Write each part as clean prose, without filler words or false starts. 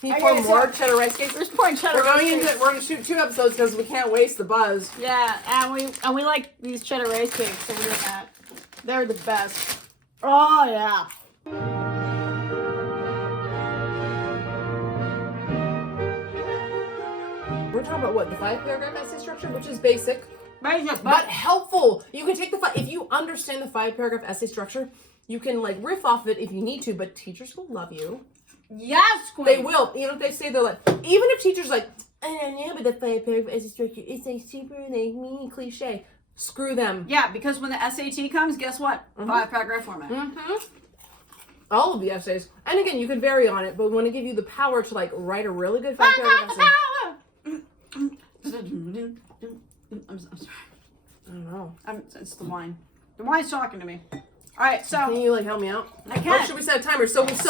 Can you pour more cheddar rice cakes? There's pouring cheddar rice cakes. We're gonna shoot 2 episodes because we can't waste the buzz. Yeah, and we like these cheddar rice cakes, so we're doing that. They're the best. Oh yeah. We're talking about what, the 5-paragraph essay structure, which is basic, Basic, but helpful. You can take if you understand the 5-paragraph essay structure, you can like riff off of it if you need to. But teachers will love you. yes, queen. They will, even if they say they're like, even if teachers like, I don't know, but the 5-paragraph essay structure is like super like mean cliche. Screw them. Yeah, because when the SAT comes, guess what? 5-paragraph format. All of the essays, and again, you can vary on it, but we want to give you the power to like write a really good 5-paragraph essay. I'm sorry. I don't know. It's the wine. The wine's talking to me. All right, so Can you like help me out? I can. Or should we set a timer? So let's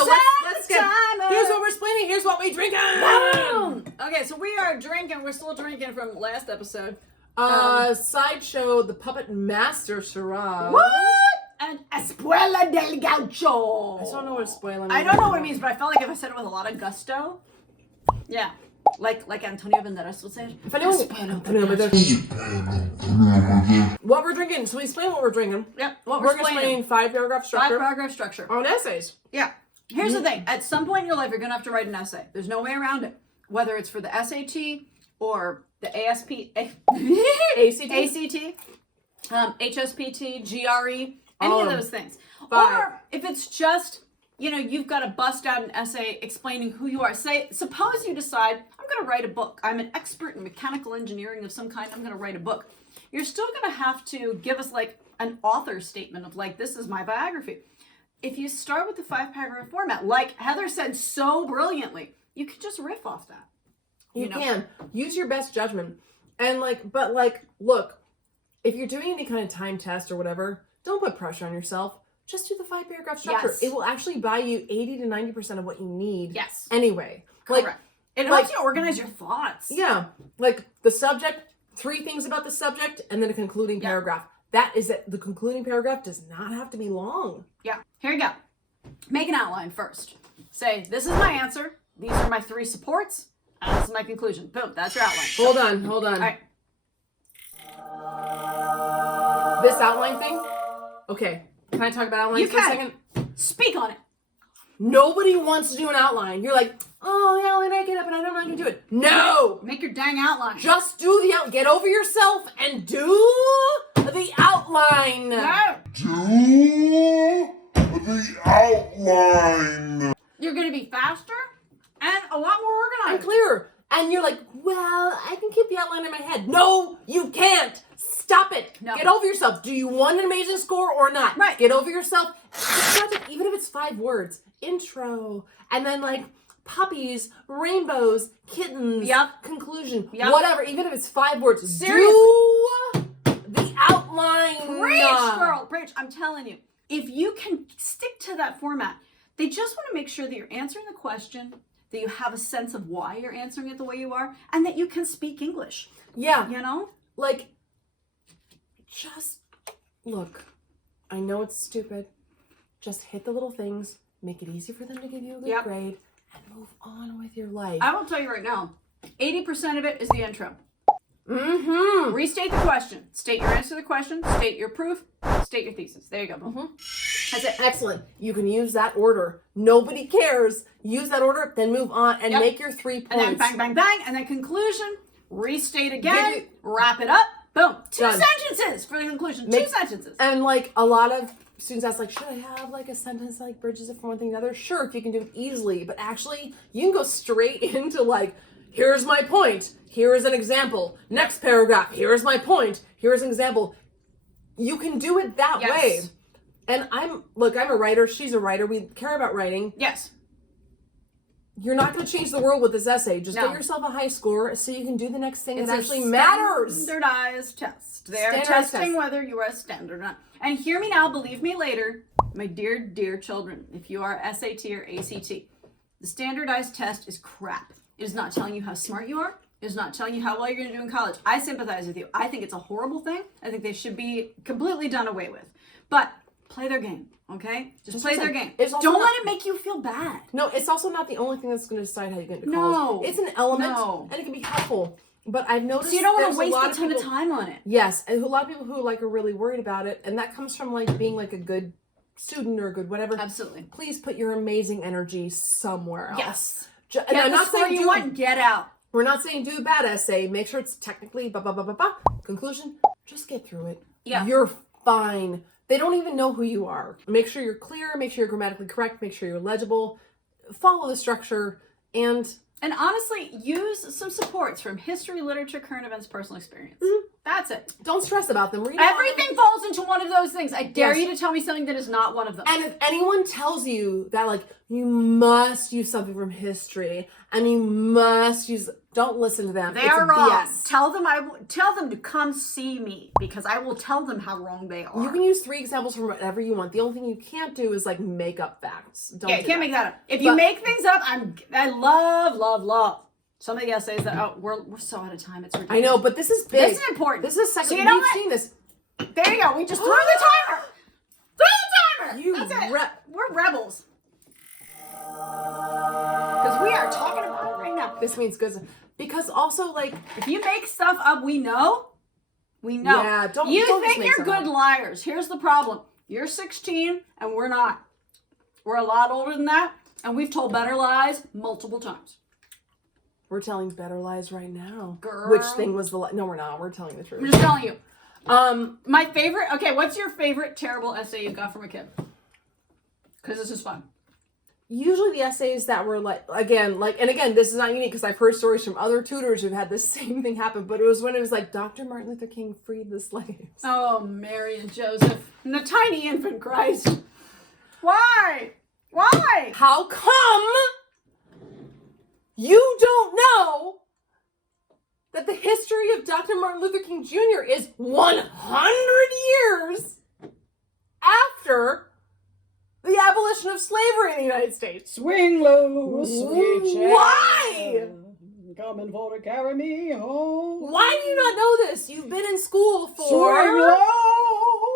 get. timer. Here's what we're explaining. Here's what we drinking. Boom! Okay, so we are drinking. We're still drinking from last episode. Sideshow, the Puppet Master Shiraz. What? And Espuela del Gaucho. I don't know what spoiler means. I don't know what it means, but I felt like if I said it with a lot of gusto, yeah, like Antonio Banderas would say it. If anyone, what we're drinking. So we explain what we're drinking. Yep. What we're explaining 5-paragraph structure 5-paragraph structure. on essays. Yeah. Here's the thing. At some point in your life, you're going to have to write an essay. There's no way around it. Whether it's for the SAT or the ACT, HSPT, GRE, any of those things. 5. Or if it's just, you've got to bust out an essay explaining who you are. Suppose you decide, I'm going to write a book. I'm an expert in mechanical engineering of some kind. I'm going to write a book. You're still going to have to give us like an author statement of like, this is my biography. If you start with the 5-paragraph format, like Heather said so brilliantly, you can just riff off that. You can use your best judgment, and look, if you're doing any kind of time test or whatever, don't put pressure on yourself. Just do the 5-paragraph structure. Yes. It will actually buy you 80 to 90% of what you need. Yes. Anyway, Correct. It helps you organize your thoughts. Yeah, like the subject, 3 things about the subject, and then a concluding paragraph. That is it. The concluding paragraph does not have to be long. Yeah. Here you go. Make an outline first. Say, this is my answer. These are my 3 supports. And this is my conclusion. Boom. That's your outline. Hold on. All right. This outline thing. Okay. Can I talk about outlines for a second? Speak on it. Nobody wants to do an outline. You're like, oh, yeah, when I get up and I don't know how to do it. No. Make your dang outline. Just do the out. Get over yourself and do the outline. No. Do the outline. You're going to be faster and a lot more And organized. clearer. And you're like, well, I can keep the outline in my head. No, you can't. Stop it. No. Get over yourself. Do you want an amazing score or not? Right. Get over yourself. Even if it's 5 words. Intro. And then like puppies, rainbows, kittens. Yep. Conclusion. Yep. Whatever. Even if it's 5 words. Seriously. Do the outline. Preach, girl. Preach. I'm telling you. If you can stick to that format, they just want to make sure that you're answering the question, that you have a sense of why you're answering it the way you are, and that you can speak English. Yeah. Like, just look. I know it's stupid. Just hit the little things. Make it easy for them to give you a good grade, and move on with your life. I will tell you right now, 80% of it is the intro. Mm-hmm. Restate the question. State your answer to the question. State your proof. State your thesis. There you go. That's it. Excellent. You can use that order. Nobody cares. Use that order, then move on and make your 3 points. And then bang, bang, bang. And then conclusion. Restate again. Wrap it up. Boom. 2 Done. sentences for the conclusion. 2 sentences. And like a lot of students ask, like, should I have like a sentence that like bridges it from one thing to the other? Sure, if you can do it easily. But actually, you can go straight into like, here's my point. Here is an example. Next paragraph. Here is my point. Here is an example. You can do it that way. And I'm a writer. She's a writer. We care about writing. Yes. You're not going to change the world with this essay. Just get yourself a high score so you can do the next thing that actually matters. Standardized test. They are testing whether you are standard or not. And hear me now, believe me later, my dear, dear children, if you are SAT or ACT, the standardized test is crap. It is not telling you how smart you are. It is not telling you how well you're going to do in college. I sympathize with you. I think it's a horrible thing. I think they should be completely done away with. But play their game, okay? Just It's play just their like- game. it's also Don't not- let it make you feel bad. No, it's also not the only thing that's going to decide how you get into No. college. It's an element, No. and it can be helpful. But I've noticed So you don't want there's to waste lot a ton of people- time on it. Yes, and a lot of people who like are really worried about it, and that comes from like being like a good student or a good whatever. Absolutely. Please put your amazing energy somewhere else. Yes. And Get I'm the not score saying you do want, get out. We're not saying do a bad essay. Make sure it's technically blah blah blah blah blah. Conclusion: just get through it. Yeah. You're fine. They don't even know who you are. Make sure you're clear. Make sure you're grammatically correct. Make sure you're legible. Follow the structure and. And honestly, use some supports from history, literature, current events, personal experience. That's it. Don't stress about them. Read about them. Everything falls into one of those things. I dare Yes. you to tell me something that is not one of them. And if anyone tells you that, like, you must use something from history and you must use, don't listen to them. They It's are wrong. BS. Tell them to come see me because I will tell them how wrong they are. You can use 3 examples from whatever you want. The only thing you can't do is like make up facts. Don't Yeah, do you can't that. make that up. If you But- make things up, I love some of the essays that we're so out of time. It's ridiculous. I know, but this is big. This is important. This is second. So you know We've what? seen this. There you go. We just threw the timer. Throw the timer. You That's it. re- We're rebels. Because we are talking about it right now. This means good. Because also, like, If you make stuff up, we know. We know. Yeah, don't You just think make you're stuff good up. liars. Here's the problem. You're 16 and we're not. We're a lot older than that, and we've told better lies multiple times. we're telling better lies right now. Girl. Which thing was the lie? No, we're not. We're telling the I'm truth. just telling you. My favorite, okay, what's your favorite terrible essay you got from a kid? Because this is fun. usually the essays that were like, again, this is not unique because I've heard stories from other tutors who've had the same thing happen, but it was when it was like Dr. Martin Luther King freed the slaves. Oh, Mary and Joseph. And the tiny infant Christ. Why? Why? How come you don't know that the history of Dr. Martin Luther King Jr. is 100 years after the abolition of slavery in the United States? Swing low, sweet child. Why? Coming for to carry me home. Why do you not know this? You've been in school Swing for, low.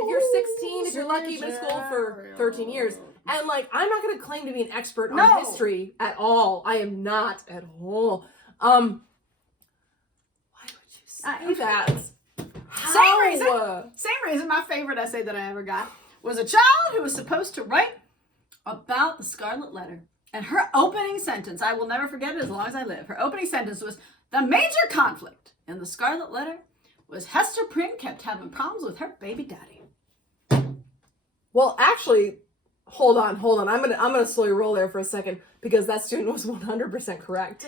if you're 16, if you're lucky, you've been in school for 13 years. And like, I'm not going to claim to be an expert No. on history at all. I am not at all. Why would you say that? How? Same reason my favorite essay that I ever got was a child who was supposed to write about the Scarlet Letter. And her opening sentence, I will never forget it as long as I live. Her opening sentence was, the major conflict in the Scarlet Letter was Hester Prynne kept having problems with her baby daddy. Well, actually, hold on. I'm gonna slowly roll there for a second because that student was 100% correct.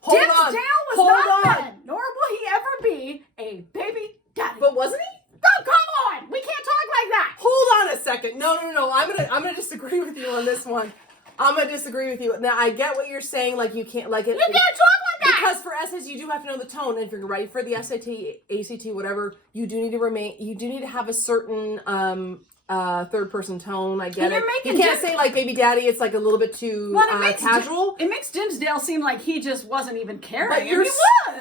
Hold Dimsdale on. was Hold not on. then, nor will he ever be a baby daddy. But wasn't he? Oh, come on! We can't talk like that! Hold on a second. No. I'm gonna disagree with you on this one. I'm gonna disagree with you. Now I get what you're saying. Like you can't like it. You can't talk like that! Because for essays, you do have to know the tone. And if you're ready for the SAT, ACT, whatever, you do need to have a certain third person tone. I get You're it. making You can't say like baby daddy. It's like a little bit too Well, it casual. It makes Dimsdale seem like he just wasn't even caring. But And you're he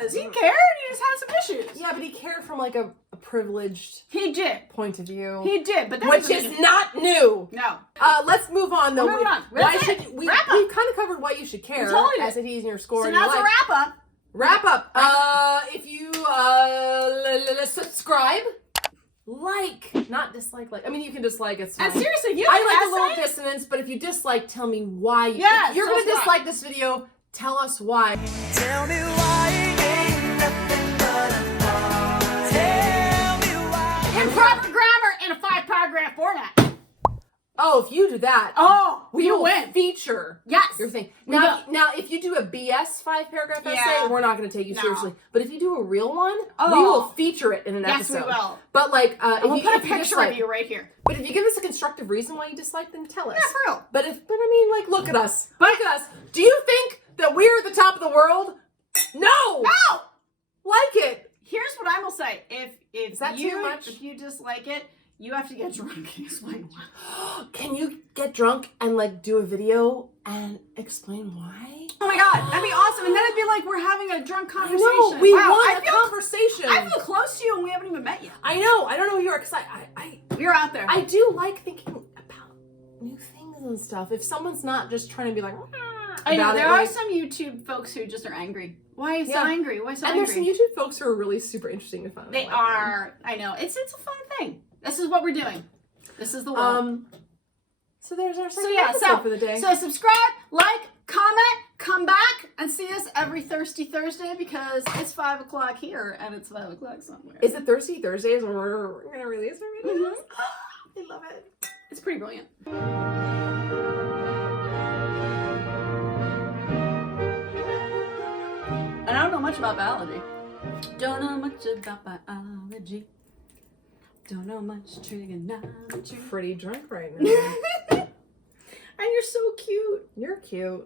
was. He cared. He just had some issues. Yeah, but he cared from like a privileged He did. point of view. He did. But that which doesn't is mean- not new. No. Let's move on though. We're moving on. Why That's it. should we? Wrap up. We've kind of covered why you should care. We totally did. SATs and your score. So and now your it's a life. wrap up. Wrap up. If you subscribe, like, not dislike. Like, I mean, you can dislike. It's fine. And seriously, if you I have like an a little essay, dissonance, but if you dislike, tell me why. Yes, if you're tell gonna us why. dislike this video, tell us why. Tell me why ain't nothing but a thought. Tell me why. improper grammar in a 5-paragraph format. Oh, if you do that, Oh, we you will win. feature Yes. your thing. We Now, if you do a BS 5-paragraph Yeah. essay, we're not going to take you No. seriously. But if you do a real one, Oh. we will feature it in an Yes, we episode. will. But like, We'll if put a if picture dislike, of you right here. But if you give us a constructive reason why you dislike, then tell us. Yeah, for real. But I mean, like, look at us. Look at us. Do you think that we're at the top of the world? No. No! Like it. Here's what I will say. If that you too much? if you dislike it, you have to get drunk and explain why. Can you get drunk and like do a video and explain why? Oh my god, that'd be awesome. And then it'd be like we're having a drunk I conversation. know. We Wow, want I a feel, conversation. I feel close to you and we haven't even met yet. I know. I don't know who you are because I We're out there. I do like thinking about new things and stuff. If someone's not just trying to be like, I know about there it, are like- some YouTube folks who just are angry. Why are you so Yeah. angry? Why so and angry? there's some YouTube folks who are really super interesting to find. They are. I know. It's a fun thing. This is what we're doing. This is the world. So there's our So second yeah, episode for the day. so subscribe, like, comment, come back, and see us every Thirsty Thursday because it's 5 o'clock here and it's 5 o'clock somewhere. Is it Thirsty Thursdays when we're gonna release our videos? I love it. It's pretty brilliant. And I don't know much about biology. Don't know much about biology. Don't know much trigonometry. Pretty drunk right now. And you're so cute. You're cute.